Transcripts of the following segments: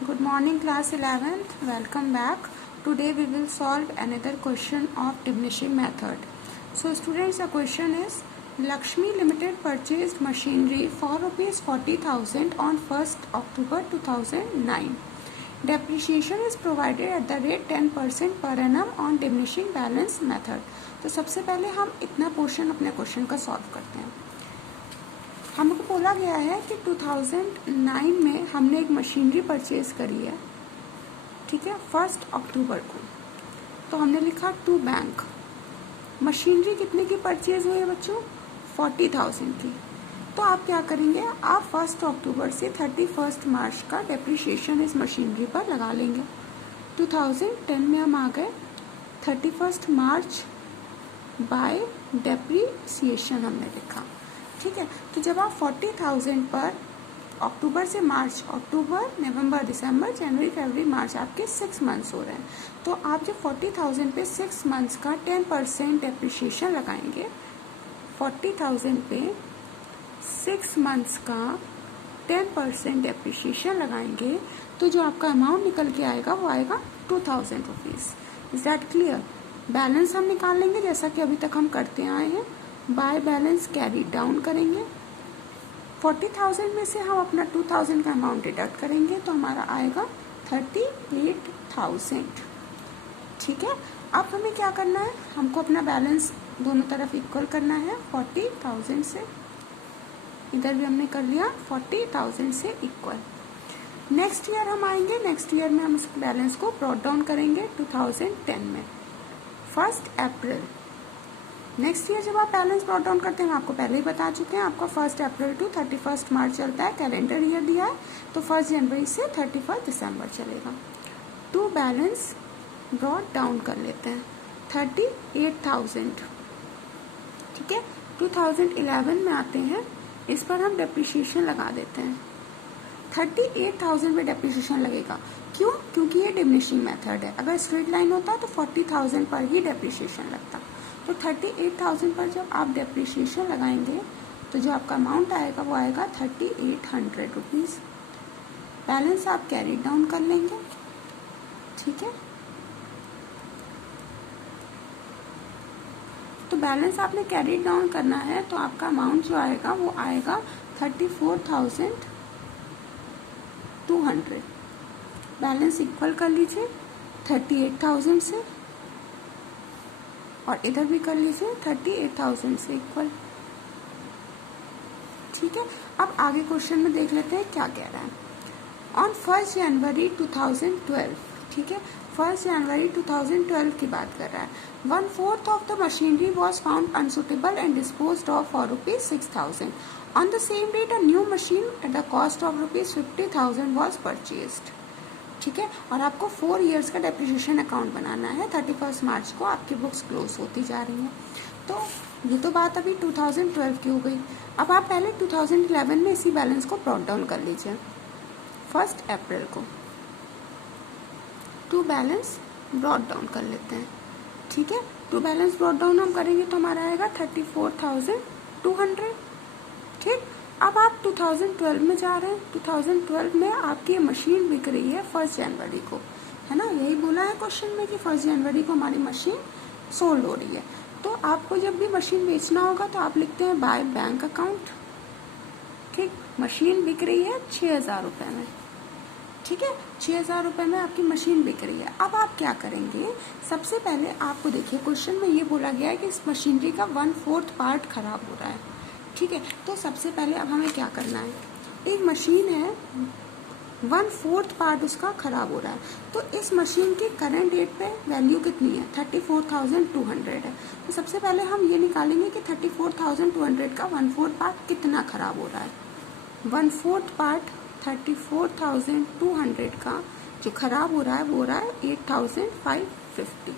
Good morning, class 11th. Welcome back. Today we will solve another question of diminishing method. So students, the question is Lakshmi Limited purchased machinery for rupees 40,000 on 1st October 2009. Depreciation is provided at the rate 10% per annum on diminishing balance method. तो सबसे पहले हम इतना portion अपने question का solve करते हैं। हमको बोला गया है कि 2009 में हमने एक मशीनरी परचेज करी है, ठीक है, 1 अक्टूबर को। तो हमने लिखा टू बैंक। मशीनरी कितने की परचेज हुई है बच्चों? 40,000 की। तो आप क्या करेंगे, आप 1 अक्टूबर से 31 मार्च का डेप्रिसिएशन इस मशीनरी पर लगा लेंगे। 2010 में हम आ गए 31 मार्च बाय डेप्रिसिएशन हमने लिखा, ठीक है। तो जब आप 40,000 पर अक्टूबर से मार्च, अक्टूबर नवंबर दिसंबर जनवरी फरवरी मार्च आपके 6 मंथ्स हो रहे हैं, तो आप जब 40,000 पे 6 मंथ्स का 10% डेप्रिसिएशन लगाएंगे, 40,000 पे 6 मंथ्स का 10% डेप्रिसिएशन लगाएंगे, तो जो आपका अमाउंट निकल के आएगा वो आएगा 2,000 rupees. Is that clear? Balance हम निकाल लेंगे जैसा कि अभी तक हम करते आए हैं, बाय बैलेंस कैरी डाउन करेंगे। 40,000 में से हम अपना 2,000 का अमाउंट डिडक्ट करेंगे तो हमारा आएगा 38,000, ठीक है। अब हमें क्या करना है, हमको अपना बैलेंस दोनों तरफ इक्वल करना है। 40,000 से इधर भी हमने कर लिया 40,000 से इक्वल। नेक्स्ट ईयर हम आएंगे, नेक्स्ट ईयर में हम इस बैलेंस को ब्रॉट डाउन करेंगे 2010 में 1 अप्रैल। नेक्स्ट ईयर जब आप बैलेंस ब्रॉट डाउन करते हैं, हम आपको पहले ही बता चुके हैं, आपका 1 अप्रैल टू 31 मार्च चलता है, कैलेंडर ईयर दिया है, तो 1 जनवरी से 31 दिसंबर चलेगा। टू बैलेंस ब्रॉट डाउन कर लेते हैं 38,000, ठीक है। 2011 में आते हैं, इस पर हम डेप्रिसिएशन लगा देते हैं। 38,000 में डेप्रिसिएशन लगेगा, क्यों? क्योंकि ये डिमिनिशिंग मेथड है। अगर स्ट्रेट लाइन होता तो 40,000 पर ही डेप्रिसिएशन लगता। तो 38,000 पर जब आप डेप्रिसिएशन लगाएंगे तो जो आपका अमाउंट आएगा वो आएगा 3,800 रुपीज़। बैलेंस आप कैरी डाउन कर लेंगे, ठीक है। तो बैलेंस आपने कैरी डाउन करना है, तो आपका अमाउंट जो आएगा वो आएगा 34,200। बैलेंस इक्वल कर लीजिए 38,000 से, और इधर भी कर लीजिए 38,000 से इक्वल, ठीक है। अब आगे क्वेश्चन में देख लेते हैं क्या कह रहा है। ऑन 1 जनवरी 2012, ठीक है, 1 जनवरी 2012 की बात कर रहा है। 1/4 of the machinery was found unsuitable and disposed of for ₹6,000। On the same date a new machine at the cost of ₹50,000 was purchased, ठीक है। और आपको 4 इयर्स का डेप्रिसिएशन अकाउंट बनाना है। 31 मार्च को आपकी बुक्स क्लोज होती जा रही हैं। तो ये तो बात अभी 2012 की हो गई। अब आप पहले 2011 में इसी बैलेंस को ब्रॉट डाउन कर लीजिए 1 अप्रैल को। टू बैलेंस ब्रॉट डाउन कर लेते हैं, ठीक है। टू बैलेंस ब्रॉट डाउन हम करेंगे तो हमारा आएगा 34,200, ठीक। अब आप 2012 में जा रहे हैं। 2012 में आपकी मशीन बिक रही है 1 जनवरी को, है ना, यही बोला है क्वेश्चन में कि 1 जनवरी को हमारी मशीन सोल्ड हो रही है। तो आपको जब भी मशीन बेचना होगा तो आप लिखते हैं बाय बैंक अकाउंट, ठीक। मशीन बिक रही है 6,000 रुपये में, ठीक है, 6,000 रुपये में आपकी मशीन बिक रही है। अब आप क्या करेंगे, सबसे पहले आपको देखिए क्वेश्चन में ये बोला गया है कि इस मशीनरी का 1/4 पार्ट खराब हो रहा है, ठीक है। तो सबसे पहले अब हमें क्या करना है, एक मशीन है 1/4 पार्ट उसका खराब हो रहा है, तो इस मशीन की करंट डेट पे वैल्यू कितनी है, 34,200 है। तो सबसे पहले हम ये निकालेंगे कि 34,200 का 1/4 पार्ट कितना खराब हो रहा है। 1/4 पार्ट 34,200 का जो खराब हो रहा है वो हो रहा है 8,550,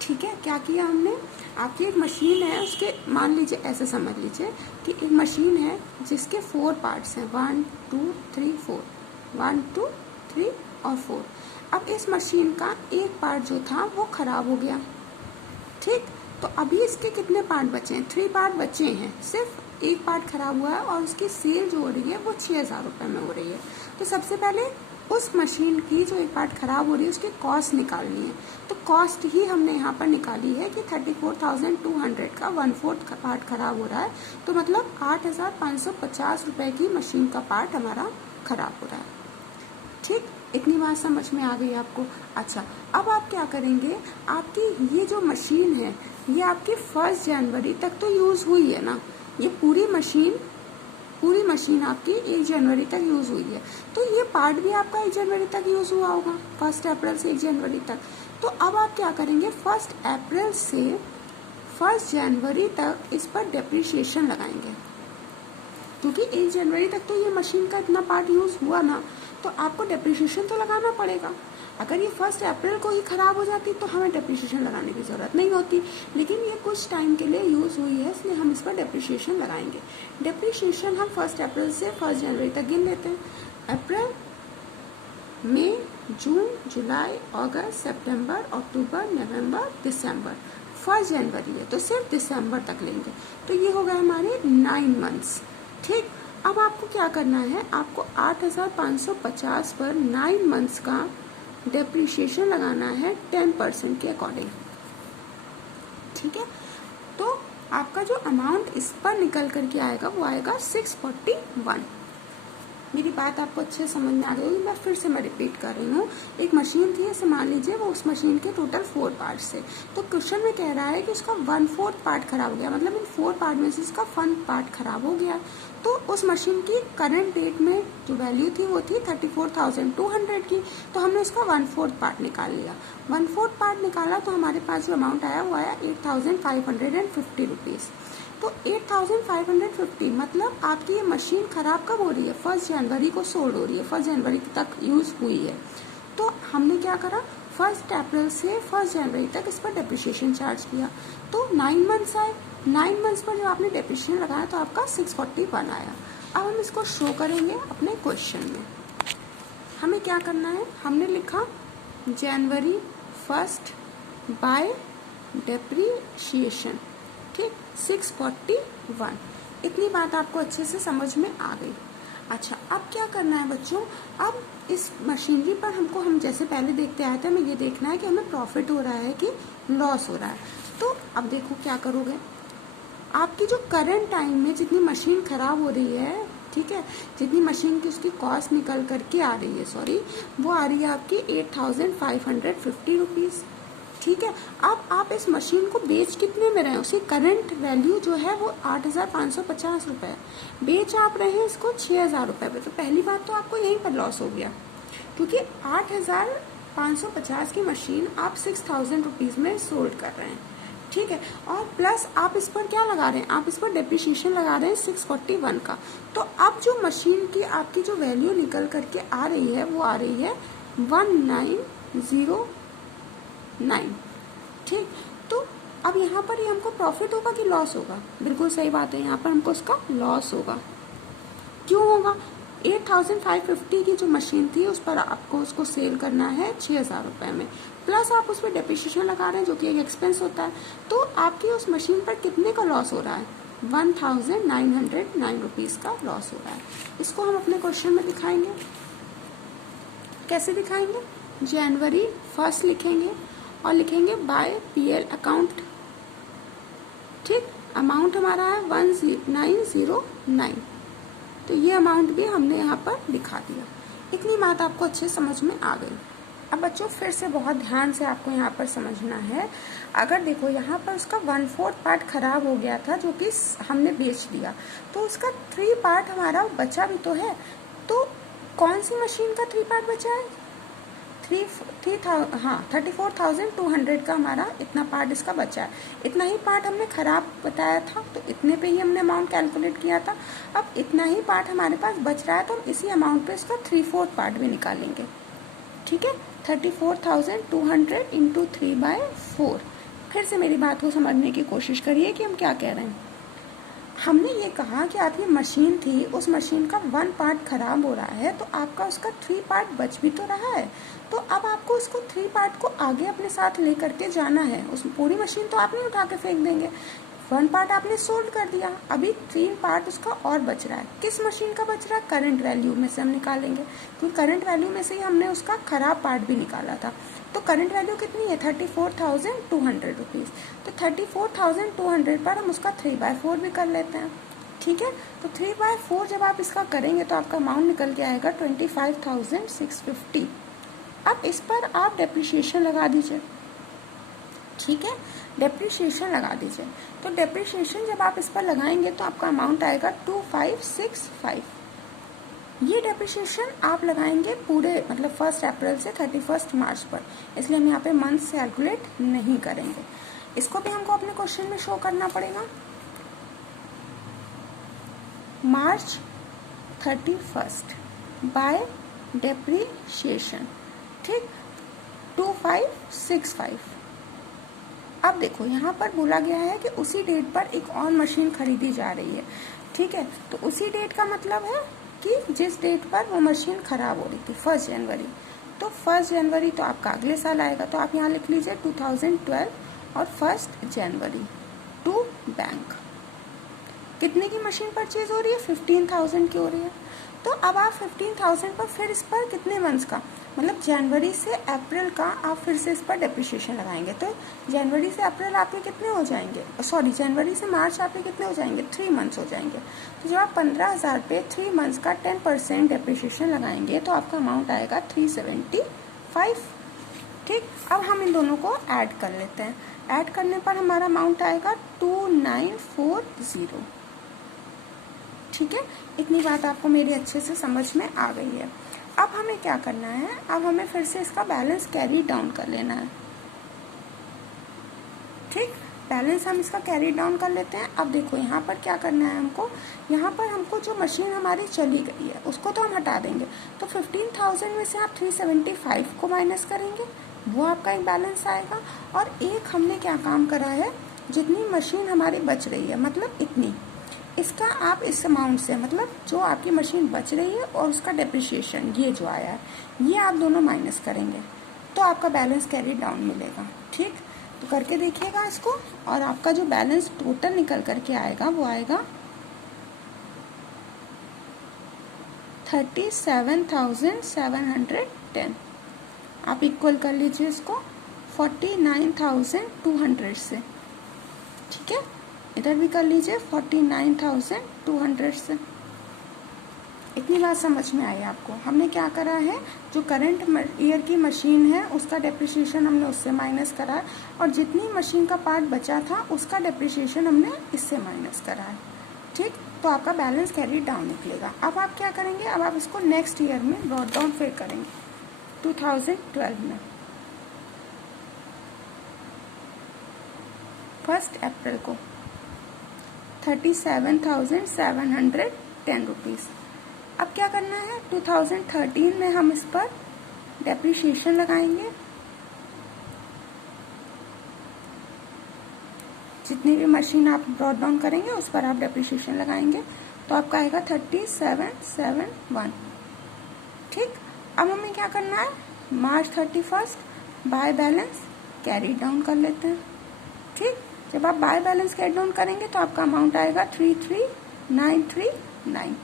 ठीक है। क्या किया हमने, आपकी एक मशीन है, उसके मान लीजिए ऐसे समझ लीजिए कि एक मशीन है जिसके 4 पार्ट्स हैं, 1 2 3 4, 1 2 3 और 4। अब इस मशीन का एक पार्ट जो था वो खराब हो गया, ठीक। तो अभी इसके कितने पार्ट बचे हैं, 3 पार्ट बचे हैं, सिर्फ एक पार्ट खराब हुआ है और उसकी सेल जो हो रही है वो 6,000 रुपये में हो रही है। तो सबसे पहले उस मशीन की जो एक पार्ट खराब हो रही है उसकी कॉस्ट निकालनी है। तो कॉस्ट ही हमने यहाँ पर निकाली है कि 34,200 का 1/4 पार्ट खराब हो रहा है, तो मतलब 8,550 रुपए की मशीन का पार्ट हमारा खराब हो रहा है। ठीक, इतनी बात समझ में आ गई आपको। अच्छा, अब आप क्या करेंगे, आपकी ये जो मशीन है ये आपकी 1 जनवरी तक तो यूज हुई है ना, ये पूरी मशीन आपकी 1 जनवरी तक यूज हुई है, तो ये पार्ट भी आपका 1 जनवरी तक यूज हुआ होगा, 1 अप्रैल से 1 जनवरी तक। तो अब आप क्या करेंगे, 1 अप्रैल से 1 जनवरी तक इस पर डेप्रिसिएशन लगाएंगे, क्योंकि 1 जनवरी तक तो ये मशीन का इतना पार्ट यूज हुआ ना, तो आपको डेप्रिसिएशन तो लगाना पड़ेगा। अगर ये 1 अप्रैल को ही खराब हो जाती तो हमें डेप्रिसिएशन लगाने की जरूरत नहीं होती, लेकिन ये कुछ टाइम के लिए यूज हुई है इसलिए हम इस पर डेप्रिसिएशन लगाएंगे। डेप्रिसिएशन हम 1 अप्रैल से 1 जनवरी तक गिन लेते हैं। अप्रैल, मई, जून, जुलाई, अगस्त, सितंबर, अक्टूबर, नवंबर, दिसंबर, 1 जनवरी है तो सिर्फ दिसंबर तक लेंगे, तो ये हो गए हमारे 9 मंथ्स। ठीक, अब आपको क्या करना है, आपको 8,550 पर 9 मंथ्स का डेप्रिसिएशन लगाना है 10% के अकॉर्डिंग। ठीक है, तो आपका जो अमाउंट इस पर निकल करके आएगा वो आएगा 641। मेरी बात आपको अच्छे समझ में आ गई होगी, मैं फिर से रिपीट कर रही हूँ। एक मशीन थी, ऐसे मान लीजिए वो उस मशीन के टोटल 4 पार्ट्स थे, तो क्वेश्चन में कह रहा है कि उसका 1/4 पार्ट खराब हो गया, मतलब इन 4 पार्ट में से इसका 1 पार्ट खराब हो गया। तो उस मशीन की करंट डेट में जो वैल्यू थी वो थी 34,200 की, तो हमने उसका 1/4 पार्ट निकाल लिया। 1/4 पार्ट निकाला तो हमारे पास जो अमाउंट आया वो आया 8,550 रुपीज़। तो 8,550 मतलब आपकी ये मशीन खराब कब हो रही है, 1 जनवरी को सोल्ड हो रही है, 1 जनवरी तक यूज हुई है। तो हमने क्या करा, 1 अप्रैल से 1 जनवरी तक इस पर डेप्रिसिएशन चार्ज किया, तो 9 मंथ्स आए। 9 मंथ्स पर जब आपने डेप्रिसिएशन लगाया तो आपका 641 आया। अब हम इसको शो करेंगे अपने क्वेश्चन में। हमें क्या करना है, हमने लिखा जनवरी 1 बाय डेप्रिसिएशन, ठीक, 641। इतनी बात आपको अच्छे से समझ में आ गई। अच्छा, अब क्या करना है बच्चों, अब इस मशीनरी पर हम जैसे पहले देखते आए थे, हमें ये देखना है कि हमें प्रॉफिट हो रहा है कि लॉस हो रहा है। तो अब देखो क्या करोगे, आपकी जो करंट टाइम में जितनी मशीन खराब हो रही है, ठीक है, जितनी मशीन की उसकी कॉस्ट निकल करके आ रही है, वो आ रही है आपकी 8,550 रुपीज़। ठीक है, अब आप इस मशीन को बेच कितने में रहे हैं, उसकी करंट वैल्यू जो है वो 8,550 रुपये है, बेच आप रहे हैं इसको 6,000 रुपये पे। तो पहली बात तो आपको यहीं पर लॉस हो गया, क्योंकि 8,550 की मशीन आप 6,000 रुपीज़ में सोल्ड कर रहे हैं। ठीक है, और प्लस आप इस पर क्या लगा रहे हैं, आप इस पर डेप्रिसिएशन लगा रहे हैं 641 का। तो अब जो मशीन की आपकी जो वैल्यू निकल करके आ रही है वो आ रही है 1909। ठीक, तो अब यहाँ पर ये हमको प्रॉफिट होगा कि लॉस होगा, बिल्कुल सही बात है, यहाँ पर हमको इसका लॉस होगा। क्यों होगा, 8,550 की जो मशीन थी उस पर आपको उसको सेल करना है 6,000 रुपये में, प्लस आप उस पर डेप्रिसिएशन लगा रहे हैं जो कि एक एक्सपेंस होता है, तो आपकी उस मशीन पर कितने का लॉस हो रहा है, 1,909 रुपीज़ का लॉस हो रहा है। इसको हम अपने क्वेश्चन में दिखाएंगे। कैसे दिखाएंगे, जनवरी 1 लिखेंगे और लिखेंगे बाय पीएल अकाउंट। ठीक, अमाउंट हमारा है 1909, तो ये अमाउंट भी हमने यहाँ पर लिखा दिया। इतनी बात आपको अच्छे समझ में आ गई। अब बच्चों फिर से बहुत ध्यान से आपको यहाँ पर समझना है। अगर देखो यहाँ पर उसका 1/4 पार्ट खराब हो गया था जो कि हमने बेच दिया, तो उसका 3 पार्ट हमारा बचा भी तो है। तो कौन सी मशीन का 3 पार्ट बचा है, 34,200 का हमारा इतना पार्ट इसका बचा है। इतना ही पार्ट हमने खराब बताया था तो इतने पे ही हमने अमाउंट कैलकुलेट किया था। अब इतना ही पार्ट हमारे पास बच रहा है तो हम इसी अमाउंट पे इसका 3/4 पार्ट भी निकालेंगे। ठीक है, 34,200 इंटू 3/4। फिर से मेरी बात को समझने की कोशिश करिए कि हम क्या कह रहे हैं। हमने ये कहा कि आपकी मशीन थी, उस मशीन का 1 पार्ट खराब हो रहा है तो आपका उसका 3 पार्ट बच भी तो रहा है। तो अब आपको उसको 3 पार्ट को आगे अपने साथ ले करके जाना है। उस पूरी मशीन तो आप नहीं उठा के फेंक देंगे, 1 पार्ट आपने सोल्व कर दिया, अभी 3 पार्ट उसका और बच रहा है। किस मशीन का बच रहा है? करंट वैल्यू में से हम निकालेंगे, क्योंकि करंट वैल्यू में से ही हमने उसका खराब पार्ट भी निकाला था। तो करंट वैल्यू कितनी है? 34,200 रुपीज़। तो 34,200 पर हम उसका 3/4 भी कर लेते हैं। ठीक है, तो 3/4 जब आप इसका करेंगे तो आपका अमाउंट निकल के आएगा 25,650। अब इस पर आप डेप्रिसिएशन लगा दीजिए। ठीक है, डेप्रिसिएशन लगा दीजिए। तो डेप्रिसिएशन जब आप इस पर लगाएंगे तो आपका अमाउंट आएगा 2565। ये डेप्रिसिएशन आप लगाएंगे पूरे मतलब 1 अप्रैल से 31 मार्च पर, इसलिए हम यहाँ पे मंथ से कैलकुलेट नहीं करेंगे। इसको भी हमको अपने क्वेश्चन में शो करना पड़ेगा। मार्च 31 बाय डेप्रिसिएशन, ठीक, 2565। अब देखो यहाँ पर बोला गया है कि उसी डेट पर एक और मशीन खरीदी जा रही है। ठीक है, तो उसी डेट का मतलब है कि जिस डेट पर वो मशीन खराब हो रही थी 1 जनवरी, तो 1 जनवरी तो आपका अगले साल आएगा। तो आप यहाँ लिख लीजिए 2012 और 1 जनवरी टू बैंक। कितने की मशीन परचेज हो रही है? 15,000 की हो रही है। तो अब आप 15,000 पर फिर इस पर कितने मंथ्स का मतलब जनवरी से अप्रैल का आप फिर से इस पर डेप्रिसिएशन लगाएंगे। तो जनवरी से अप्रैल आपके कितने हो जाएंगे? सॉरी, जनवरी से मार्च आपके कितने हो जाएंगे? 3 मंथ्स हो जाएंगे। तो जब आप 15,000 पे 3 मंथ्स का 10% डेप्रिसिएशन लगाएंगे तो आपका अमाउंट आएगा 375। ठीक, अब हम इन दोनों को ऐड कर लेते हैं। ऐड करने पर हमारा अमाउंट आएगा 2940। ठीक है, इतनी बात आपको मेरी अच्छे से समझ में आ गई है। अब हमें क्या करना है? अब हमें फिर से इसका बैलेंस कैरी डाउन कर लेना है। ठीक, बैलेंस हम इसका कैरी डाउन कर लेते हैं। अब देखो यहाँ पर क्या करना है हमको, यहाँ पर हमको जो मशीन हमारी चली गई है उसको तो हम हटा देंगे। तो 15,000 में से आप 375 को माइनस करेंगे, वो आपका एक बैलेंस आएगा। और एक हमने क्या काम करा है, जितनी मशीन हमारी बच रही है मतलब इतनी, इसका आप इस अमाउंट से मतलब जो आपकी मशीन बच रही है और उसका डेप्रिसिएशन ये जो आया है ये आप दोनों माइनस करेंगे तो आपका बैलेंस कैरी डाउन मिलेगा। ठीक, तो करके देखिएगा इसको, और आपका जो बैलेंस टोटल निकल करके आएगा वो आएगा 37,710। आप इक्वल कर लीजिए इसको 49,200 से। ठीक है, इधर भी कर लीजिए 49,200 से। इतनी बात समझ में आई आपको? हमने क्या करा है, जो करंट ईयर की मशीन है उसका डेप्रिसिएशन हमने उससे माइनस करा है, और जितनी मशीन का पार्ट बचा था उसका डेप्रिसिएशन हमने इससे माइनस करा है। ठीक, तो आपका बैलेंस कैरी डाउन निकलेगा। अब आप क्या करेंगे, अब आप इसको नेक्स्ट ईयर में ब्रॉट डाउन फिर करेंगे 2012 में 1 अप्रैल को 37,710 रुपीज़। अब क्या करना है, 2013 में हम इस पर डेप्रिसिएशन लगाएंगे। जितनी भी मशीन आप ब्रॉट डाउन करेंगे उस पर आप डेप्रिसिएशन लगाएंगे, तो आपका आएगा 3771। ठीक, अब हमें क्या करना है, मार्च 31 बाय बैलेंस कैरी डाउन कर लेते हैं। ठीक, जब आप बाय बैलेंस कैरी डाउन करेंगे तो आपका अमाउंट आएगा 33,939।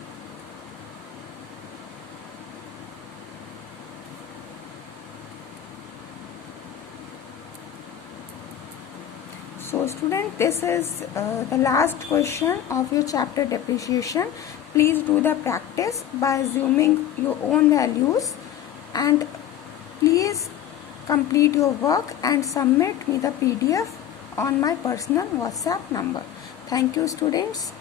So student, this is the last question of your chapter depreciation. Please do the practice by assuming your own values, and please complete your work and submit me the PDF on my personal WhatsApp number. Thank you students.